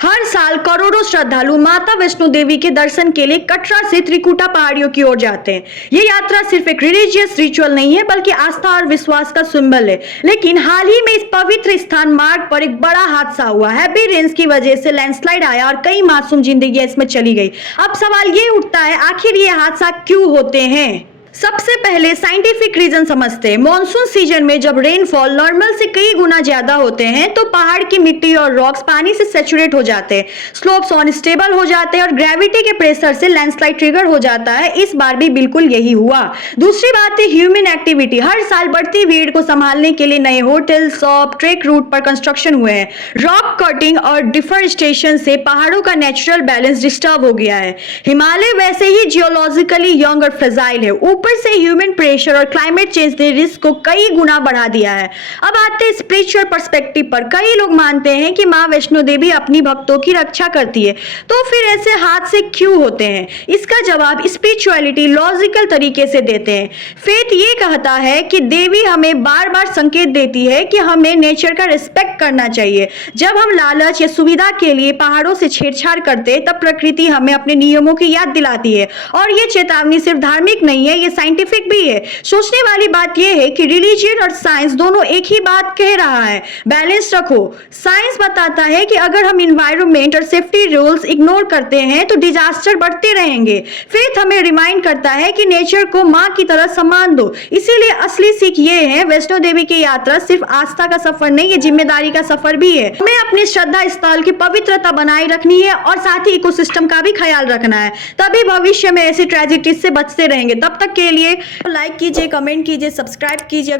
हर साल करोड़ों श्रद्धालु माता वैष्णो देवी के दर्शन के लिए कटरा से त्रिकुटा पहाड़ियों की ओर जाते हैं। ये यात्रा सिर्फ एक रिलीजियस रिचुअल नहीं है बल्कि आस्था और विश्वास का सिंबल है। लेकिन हाल ही में इस पवित्र स्थान मार्ग पर एक बड़ा हादसा हुआ। हैवी रेन्स की वजह से लैंडस्लाइड आया और कई मासूम जिंदगियां इसमें चली गई। अब सवाल ये उठता है, आखिर ये हादसा क्यों होते हैं? सबसे पहले साइंटिफिक रीजन समझते हैं। मॉनसून सीजन में जब रेनफॉल नॉर्मल से कई गुना ज्यादा होते हैं तो पहाड़ की मिट्टी और रॉक्स पानी से सैचुरेट हो जाते हैं, स्लोप्स अनस्टेबल हो जाते हैं और ग्रेविटी के प्रेशर से लैंडस्लाइड ट्रिगर हो जाता है। इस बार भी बिल्कुल यही हुआ। दूसरी बात है ह्यूमन एक्टिविटी। हर साल बढ़ती भीड़ को संभालने के लिए नए होटल, शॉप, ट्रेक रूट पर कंस्ट्रक्शन हुए हैं। रॉक कटिंग और डिफॉरेस्टेशन से पहाड़ों का नेचुरल बैलेंस डिस्टर्ब हो गया है। हिमालय वैसे ही जियोलॉजिकली यंग और फ्रेजाइल है, ऊपर से ह्यूमन प्रेशर और क्लाइमेट चेंज ने रिस्क को कई गुना बढ़ा दिया है। अब आते हैं स्पिरिचुअल पर्सपेक्टिव पर। कई लोग मानते हैं कि मां वैष्णो देवी अपनी भक्तों की रक्षा करती है, तो फिर ऐसे हादसे क्यों होते हैं? इसका जवाब स्पिरिचुअलिटी लॉजिकल तरीके से देते हैं। फेथ ये कहता है कि देवी हमें बार बार संकेत देती है कि हमें नेचर का रिस्पेक्ट करना चाहिए। जब हम लालच या सुविधा के लिए पहाड़ों से छेड़छाड़ करते हैं तब प्रकृति हमें अपने नियमों की याद दिलाती है। और ये चेतावनी सिर्फ धार्मिक नहीं है, ये साइंटिफिक भी है। सोचने वाली बात यह है कि रिलीजन और साइंस दोनों एक ही बात कह रहा है, बैलेंस रखो। साइंस बताता है कि अगर हम एनवायरनमेंट और सेफ्टी रूल्स इग्नोर करते हैं तो डिजास्टर बढ़ते रहेंगे। फेथ हमें रिमाइंड करता है कि नेचर को मां की तरह सम्मान दो। इसीलिए असली सीख ये है, वैष्णो देवी की यात्रा सिर्फ आस्था का सफर नहीं, ये जिम्मेदारी का सफर भी है। हमें अपनी श्रद्धा स्थल की पवित्रता बनाए रखनी है और साथ ही इकोसिस्टम का भी ख्याल रखना है, तभी भविष्य में ऐसी ट्रेजेडीज से बचते रहेंगे। तब तक के लिए लाइक कीजिए, कमेंट कीजिए, सब्सक्राइब कीजिए।